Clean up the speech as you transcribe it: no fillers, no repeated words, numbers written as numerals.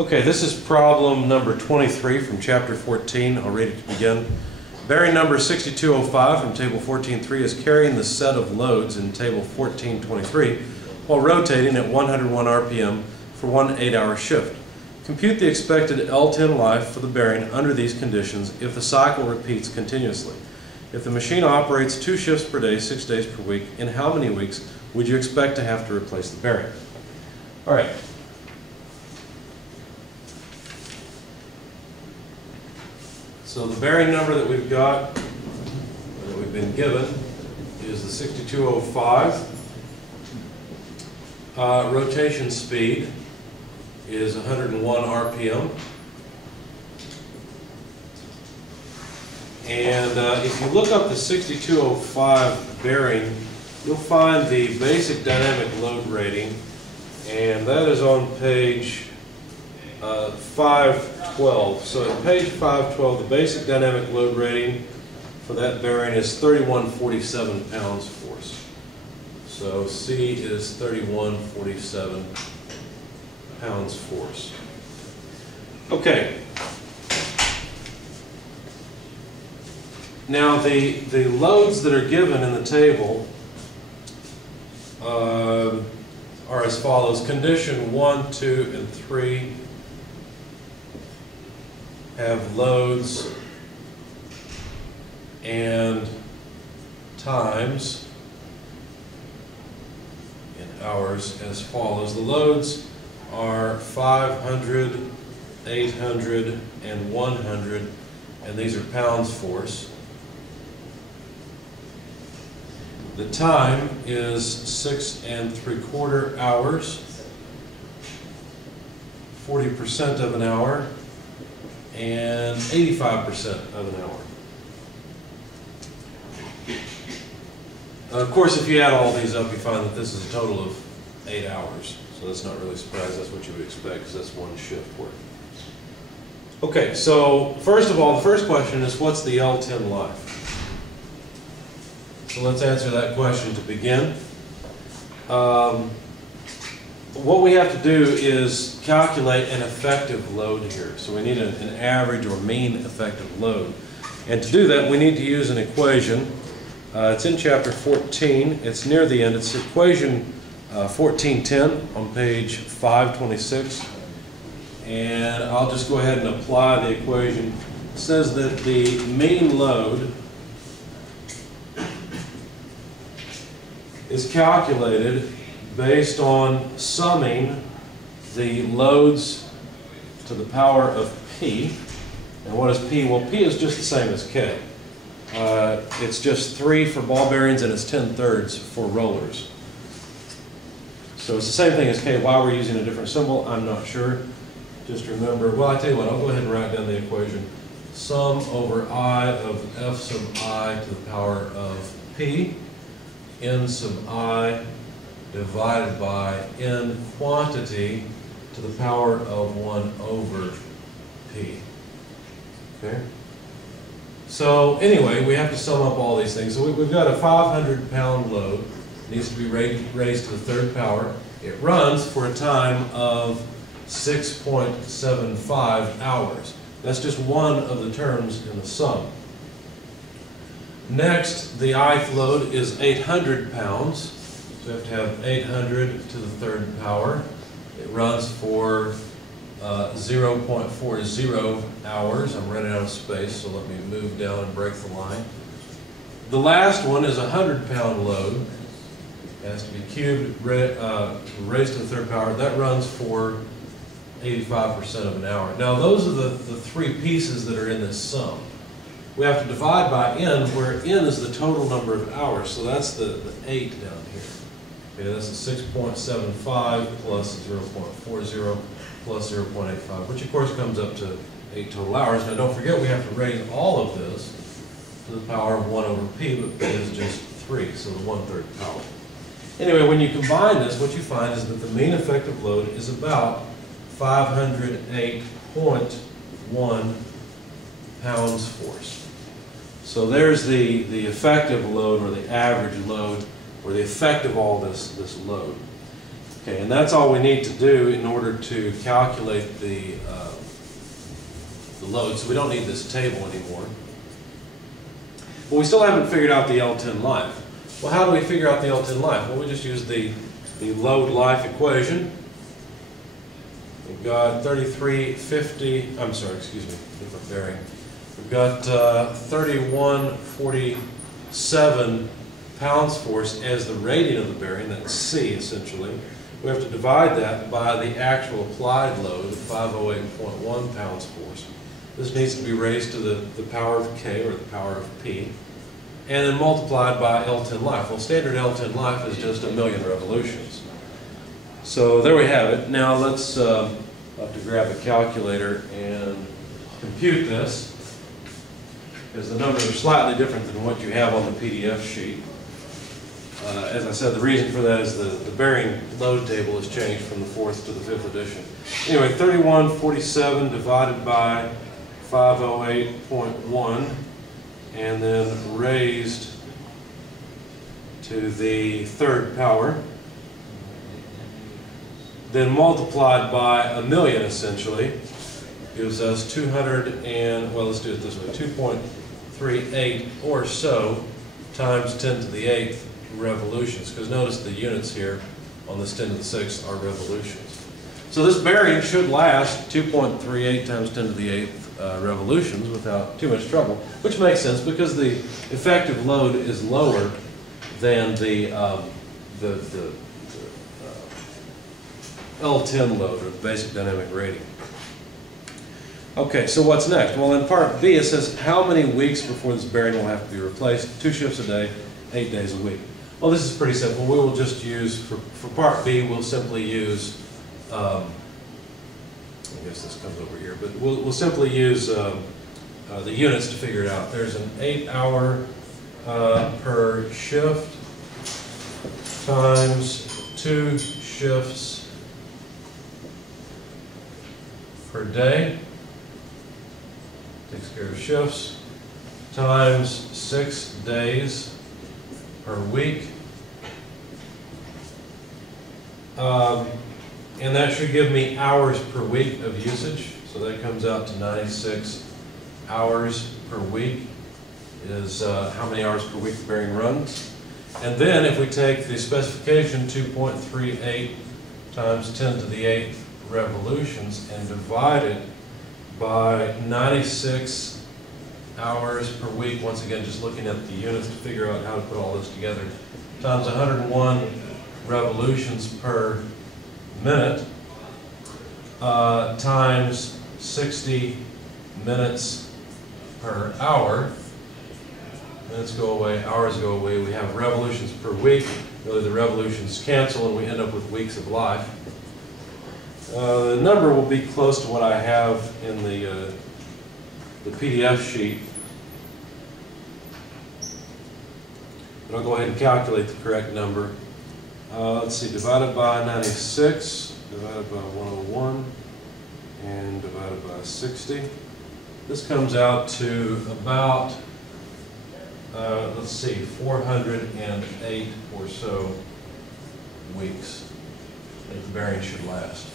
Okay, this is problem number 23 from chapter 14. I'll read it to begin. Bearing number 6205 from table 14.3 is carrying the set of loads in table 14.23 while rotating at 101 RPM for one 8-hour shift. Compute the expected L10 life for the bearing under these conditions if the cycle repeats continuously. If the machine operates 2 shifts per day, 6 days per week, in how many weeks would you expect to have to replace the bearing? All right. So the bearing number that we've got, that we've been given, is the 6205. Rotation speed is 101 RPM. And if you look up the 6205 bearing, you'll find the basic dynamic load rating, and that is on page 512. So at page 512, the basic dynamic load rating for that bearing is 3147 pounds force. So C is 3147 pounds force. Okay. Now the loads that are given in the table are as follows. Condition 1, 2, and 3 have loads and times in hours as follows. The loads are 500, 800, and 100, and these are pounds force. The time is 6 3/4 hours, 40% of an hour, and 85% of an hour. Of course, if you add all these up, you find that this is a total of 8 hours. So that's not really a surprise. That's what you would expect, because that's one shift work. Okay, so first of all, the first question is, what's the L10 life? So let's answer that question to begin. What we have to do is calculate an effective load here. So we need an average or mean effective load. And to do that, we need to use an equation. It's in chapter 14. It's near the end. It's equation 1410 on page 526. And I'll just go ahead and apply the equation. It says that the mean load is calculated based on summing the loads to the power of P. And what is P? Well, P is just the same as K. It's just 3 for ball bearings and it's 10/3 for rollers. So it's the same thing as K. Why we're using a different symbol, I'm not sure. Just remember, well, I tell you what, I'll go ahead and write down the equation. Sum over I of F sub I to the power of P, N sub I divided by N quantity to the power of 1 over P. Okay? So anyway, we have to sum up all these things. So we've got a 500-pound load. It needs to be raised to the third power. It runs for a time of 6.75 hours. That's just one of the terms in the sum. Next, the ith load is 800 pounds. So we have to have 800 to the third power. It runs for 0.40 hours. I'm running out of space, so let me move down and break the line. The last one is a 100-pound load. It has to be cubed, raised to the third power. That runs for 85% of an hour. Now, those are the three pieces that are in this sum. We have to divide by N, where N is the total number of hours. So that's the 8 down here. Okay, that's a 6.75 plus 0.40 plus 0.85, which of course comes up to 8 total hours. Now don't forget, we have to raise all of this to the power of 1 over P, but P is just 3, so the 1/3 power. Anyway, when you combine this, what you find is that the mean effective load is about 508.1 pounds force. So there's the effective load, or the average load, or the effect of all this load. Okay, and that's all we need to do in order to calculate the load, so we don't need this table anymore. But we still haven't figured out the L10 life. Well, how do we figure out the L10 life? Well, we just use the load life equation. We've got 3350, I'm sorry, excuse me, different bearing. We've got 3147 pounds force as the rating of the bearing, that's C essentially. We have to divide that by the actual applied load of 508.1 pounds force. This needs to be raised to the power of K, or the power of P, and then multiplied by L10 life. Well, standard L10 life is just 1,000,000 revolutions. So there we have it. Now let's have to grab a calculator and compute this, because the numbers are slightly different than what you have on the PDF sheet. As I said, the reason for that is the bearing load table has changed from the 4th to the 5th edition. Anyway, 3147 divided by 508.1 and then raised to the 3rd power, then multiplied by 1,000,000 essentially, gives us 200 and, well, let's do it this way, 2.38 or so times 10 to the 8th revolutions, because notice the units here on this 10 to the 6th are revolutions. So this bearing should last 2.38 times 10 to the 8th revolutions without too much trouble, which makes sense because the effective load is lower than the L10 load, or the basic dynamic rating. Okay, so what's next? Well, in part B it says how many weeks before this bearing will have to be replaced. 2 shifts a day, 8 days a week. Well, this is pretty simple. We will just use, for part B, we'll simply use, I guess this comes over here, but we'll simply use the units to figure it out. There's an 8-hour per shift times 2 shifts per day, takes care of shifts, times 6 days per week. And that should give me hours per week of usage. So that comes out to 96 hours per week is how many hours per week the bearing runs. And then if we take the specification 2.38 times 10 to the 8th revolutions and divide it by 96 hours per week, once again just looking at the units to figure out how to put all this together, times 101 revolutions per minute, times 60 minutes per hour. Minutes go away, hours go away, we have revolutions per week. Really the revolutions cancel and we end up with weeks of life. The number will be close to what I have in the PDF sheet. But I'll go ahead and calculate the correct number. Let's see, divided by 96, divided by 101, and divided by 60. This comes out to about, let's see, 408 or so weeks that the bearing should last.